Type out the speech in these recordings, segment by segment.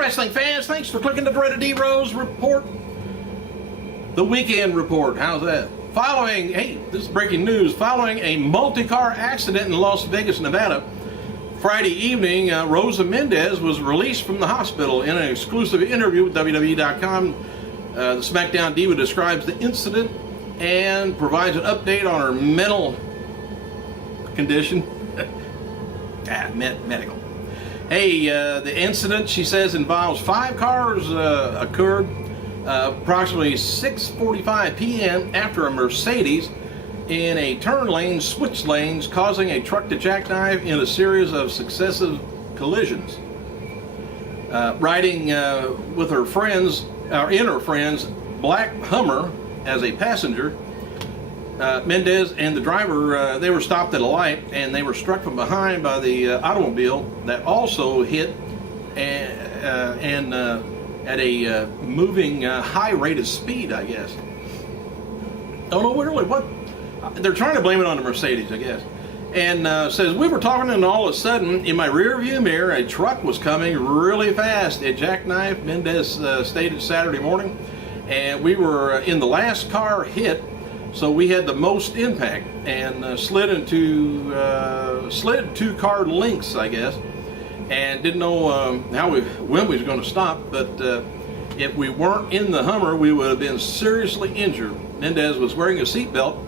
wrestling fans, thanks for clicking the dreaded D-Rose report. The weekend report, how's that? This is breaking news. Following a multi-car accident in Las Vegas, Nevada, Friday evening, Rosa Mendes was released from the hospital. In an exclusive interview with WWE.com, the SmackDown Diva describes the incident and provides an update on her mental condition. Medical. The incident, she says, involves 5 cars occurred approximately 6:45 p.m. after a Mercedes in a turn lane switched lanes, causing a truck to jackknife in a series of successive collisions. Riding with her friends, in her friend's black Hummer as a passenger, Mendes and the driver, they were stopped at a light and they were struck from behind by the automobile that also hit and at a moving high rate of speed, I guess. Don't know really what. They're trying to blame it on the Mercedes, I guess. And says, we were talking and all of a sudden, in my rear view mirror, a truck was coming really fast. It jackknifed, Mendes stated Saturday morning. And we were in the last car hit, so we had the most impact and slid 2 car lengths, I guess, and didn't know when we was going to stop. But if we weren't in the Hummer, we would have been seriously injured. Mendes was wearing a seatbelt,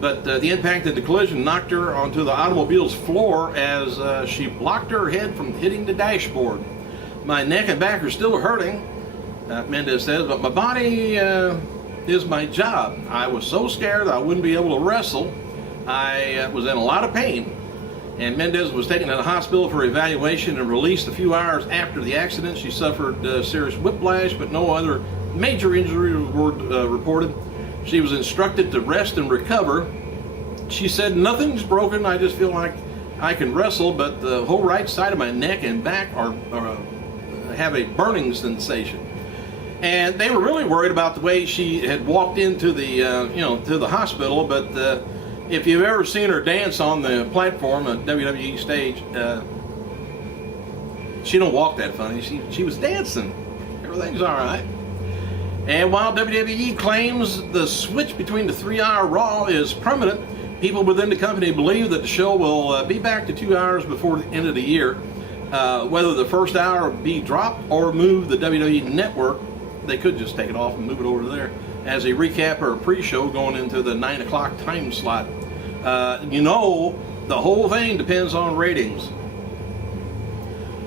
but the impact of the collision knocked her onto the automobile's floor as she blocked her head from hitting the dashboard. My neck and back are still hurting, Mendes says, but my body is my job. I was so scared I wouldn't be able to wrestle. I was in a lot of pain. And Mendes was taken to the hospital for evaluation and released a few hours after the accident. She suffered serious whiplash, but no other major injuries were reported. She was instructed to rest and recover. She said, nothing's broken. I just feel like I can wrestle, but the whole right side of my neck and back have a burning sensation. And they were really worried about the way she had walked into the, to the hospital. But if you've ever seen her dance on the platform at WWE stage, she don't walk that funny. She was dancing. Everything's all right. And while WWE claims the switch between the 3-hour Raw is permanent, people within the company believe that the show will be back to 2 hours before the end of the year. Whether the first hour be dropped or moved the WWE network, they could just take it off and move it over there as a recap or a pre-show going into the 9 o'clock time slot. The whole thing depends on ratings.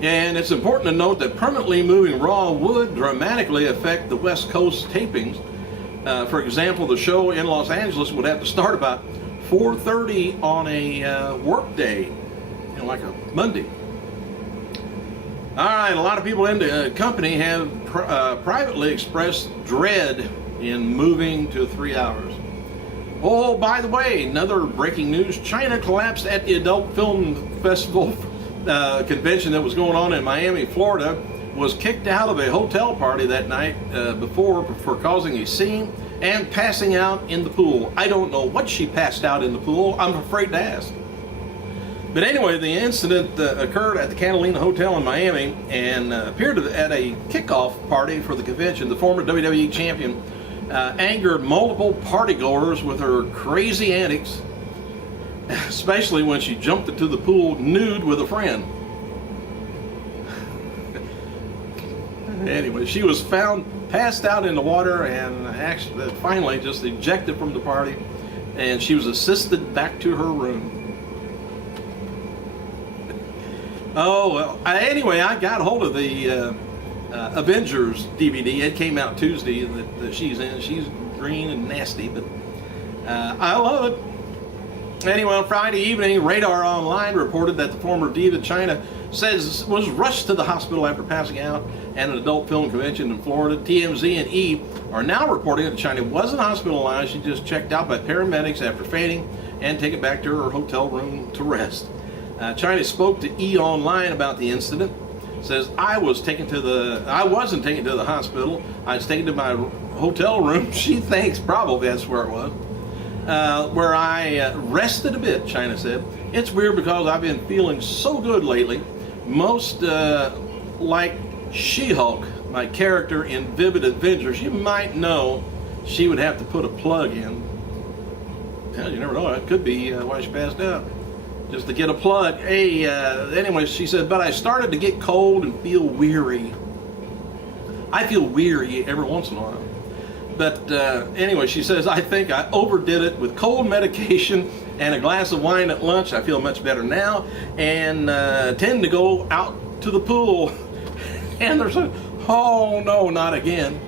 And it's important to note that permanently moving Raw would dramatically affect the West Coast tapings. For example, the show in Los Angeles would have to start about 4:30 on a work day, like a Monday. All right, a lot of people in the company have privately expressed dread in moving to 3 hours. Oh, by the way, another breaking news, CHYNA collapsed at the Adult Film Festival convention that was going on in Miami, Florida, was kicked out of a hotel party that night before for causing a scene and passing out in the pool. I don't know what she passed out in the pool. I'm afraid to ask. But anyway, the incident occurred at the Catalina Hotel in Miami and appeared at a kickoff party for the convention. The former WWE champion angered multiple partygoers with her crazy antics, especially when she jumped into the pool nude with a friend. Anyway, she was found passed out in the water and actually finally just ejected from the party, and she was assisted back to her room. Oh, well, anyway, I got hold of the Avengers DVD. It came out Tuesday that she's in. She's green and nasty, but I love it. Anyway, on Friday evening, Radar Online reported that the former diva CHYNA was rushed to the hospital after passing out at an adult film convention in Florida. TMZ and E are now reporting that CHYNA wasn't hospitalized. She just checked out by paramedics after fainting and taken back to her hotel room to rest. CHYNA spoke to E! Online about the incident. Says, I wasn't taken to the hospital. I was taken to my hotel room. She thinks probably that's where it was. Where I rested a bit, CHYNA said. It's weird because I've been feeling so good lately. Most like She-Hulk, my character in Vivid Adventures. You might know she would have to put a plug in. Hell, you never know. It could be why she passed out. Just to get a plug. Hey, anyway, she said, but I started to get cold and feel weary. I feel weary every once in a while. But anyway, she says, I think I overdid it with cold medication and a glass of wine at lunch. I feel much better now and tend to go out to the pool. And there's a, oh no, not again.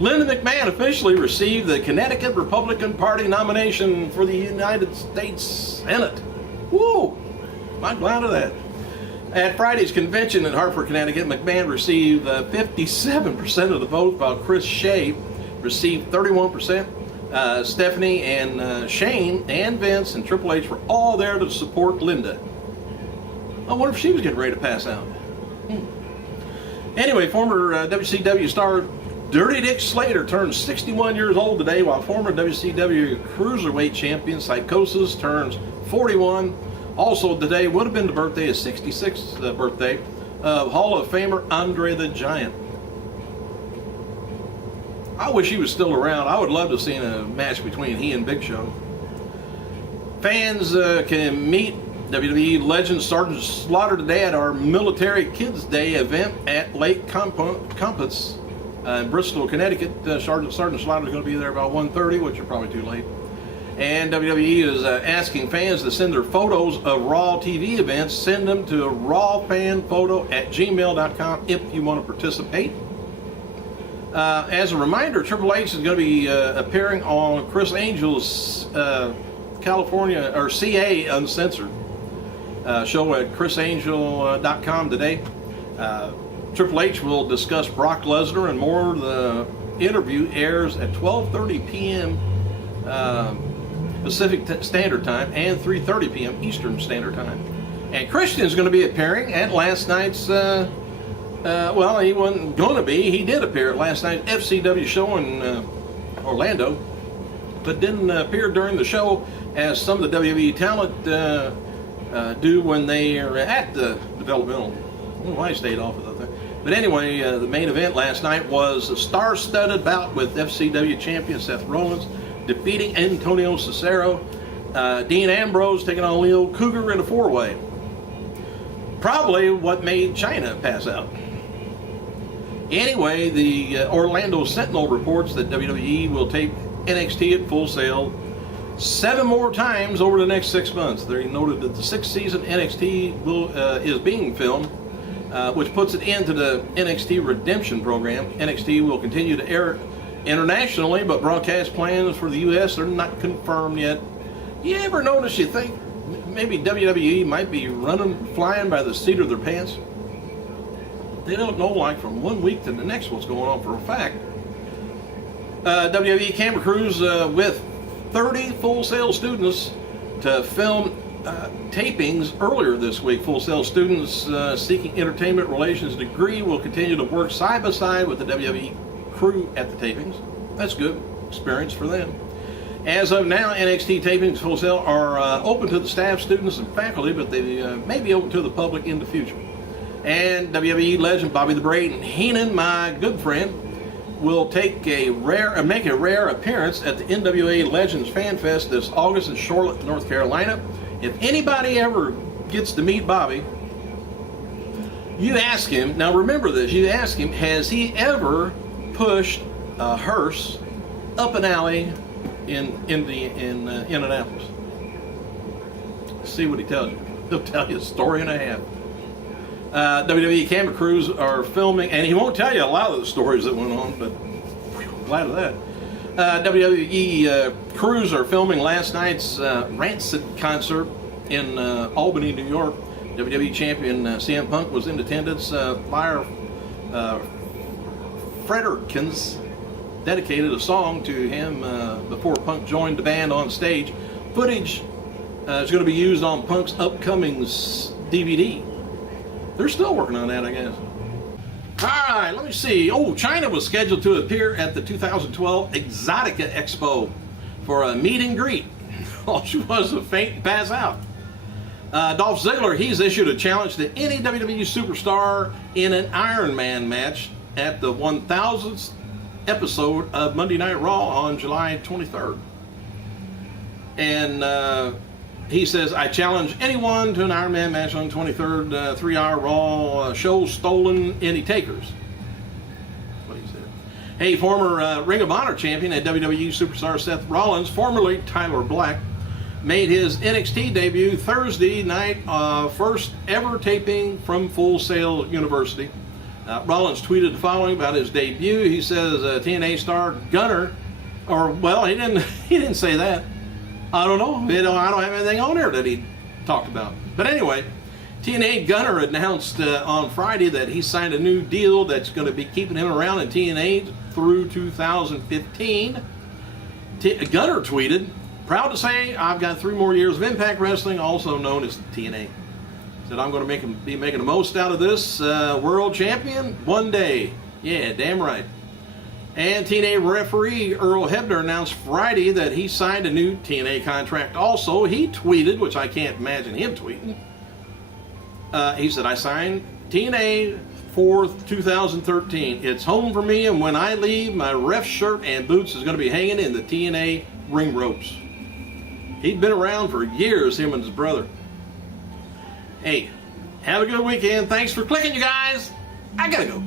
Linda McMahon officially received the Connecticut Republican Party nomination for the United States Senate. Woo! I'm glad of that. At Friday's convention in Hartford, Connecticut, McMahon received 57% of the vote, while Chris Shea received 31%. Stephanie and Shane and Vince and Triple H were all there to support Linda. I wonder if she was getting ready to pass out. Anyway, former WCW star Dirty Dick Slater turns 61 years old today, while former WCW Cruiserweight champion Psychosis turns 41. Also today would have been the birthday, his 66th birthday, of Hall of Famer Andre the Giant. I wish he was still around. I would love to have seen a match between he and Big Show. Fans can meet WWE legend Sergeant Slaughter today at our Military Kids Day event at Lake Compots in Bristol, Connecticut. Sergeant Slaughter is going to be there about 1:30, which is probably too late. And WWE is asking fans to send their photos of Raw TV events. Send them to rawfanphoto@gmail.com if you want to participate. As a reminder, Triple H is going to be appearing on Criss Angel's California or CA Uncensored show at crissangel.com today. Triple H will discuss Brock Lesnar and more. The interview airs at 12:30 p.m. Pacific Standard Time and 3:30 p.m. Eastern Standard Time. And Christian is going to be appearing at last night's, well, he wasn't going to be. He did appear at last night's FCW show in Orlando, but didn't appear during the show as some of the WWE talent do when they are at the developmental. I don't know why I stayed off of that thing. But anyway, the main event last night was a star-studded bout with FCW champion Seth Rollins defeating Antonio Cesaro. Dean Ambrose taking on Leo Cougar in a four-way. Probably what made CHYNA pass out. Anyway, the Orlando Sentinel reports that WWE will tape NXT at Full Sail 7 more times over the next 6 months. They noted that the 6th season NXT is being filmed, which puts it into the NXT Redemption program. NXT will continue to air internationally, but broadcast plans for the U.S. are not confirmed yet. You ever notice, you think maybe WWE might be flying by the seat of their pants? They don't know, like, from one week to the next what's going on for a fact. WWE camera crews with 30 Full Sail students to film tapings earlier this week. Full Sail students seeking entertainment relations degree will continue to work side by side with the WWE crew at the tapings. That's good experience for them. As of now, NXT tapings Full Sail are open to the staff, students, and faculty, but they may be open to the public in the future. And WWE legend Bobby the Brain Heenan, my good friend, will make a rare appearance at the NWA Legends Fan Fest this August in Charlotte, North Carolina. If anybody ever gets to meet Bobby, you ask him, now remember this, you ask him, has he ever pushed a hearse up an alley in Indianapolis? See what he tells you. He'll tell you a story and a half. WWE camera crews are filming, and he won't tell you a lot of the stories that went on, but glad of that. WWE crews are filming last night's Rancid concert in Albany, New York. WWE champion CM Punk was in attendance. Fire Frederikins dedicated a song to him before Punk joined the band on stage. Footage is going to be used on Punk's upcoming DVD. They're still working on that, I guess. All right, let me see. Oh, CHYNA was scheduled to appear at the 2012 Exotica Expo for a meet and greet. All she was a faint pass out. Dolph Ziggler, he's issued a challenge to any WWE superstar in an Iron Man match at the 1000th episode of Monday Night Raw on July 23rd. And he says, I challenge anyone to an Iron Man match on the 23rd 3-hour Raw show, stolen any takers. That's what he said. Hey, former Ring of Honor champion and WWE superstar Seth Rollins, formerly Tyler Black, made his NXT debut Thursday night, first ever taping from Full Sail University. Rollins tweeted the following about his debut. He says TNA star Gunner, or well, he didn't say that. I don't know. I don't have anything on there that he talked about. But anyway, TNA Gunner announced on Friday that he signed a new deal that's going to be keeping him around in TNA through 2015. Gunner tweeted, proud to say I've got 3 more years of Impact Wrestling, also known as TNA. Said I'm going to be making the most out of this world champion one day. Yeah, damn right. And TNA referee Earl Hebner announced Friday that he signed a new TNA contract also. He tweeted, which I can't imagine him tweeting. He said, I signed TNA for 2013. It's home for me, and when I leave, my ref shirt and boots is going to be hanging in the TNA ring ropes. He'd been around for years, him and his brother. Hey, have a good weekend. Thanks for clicking, you guys. I gotta go.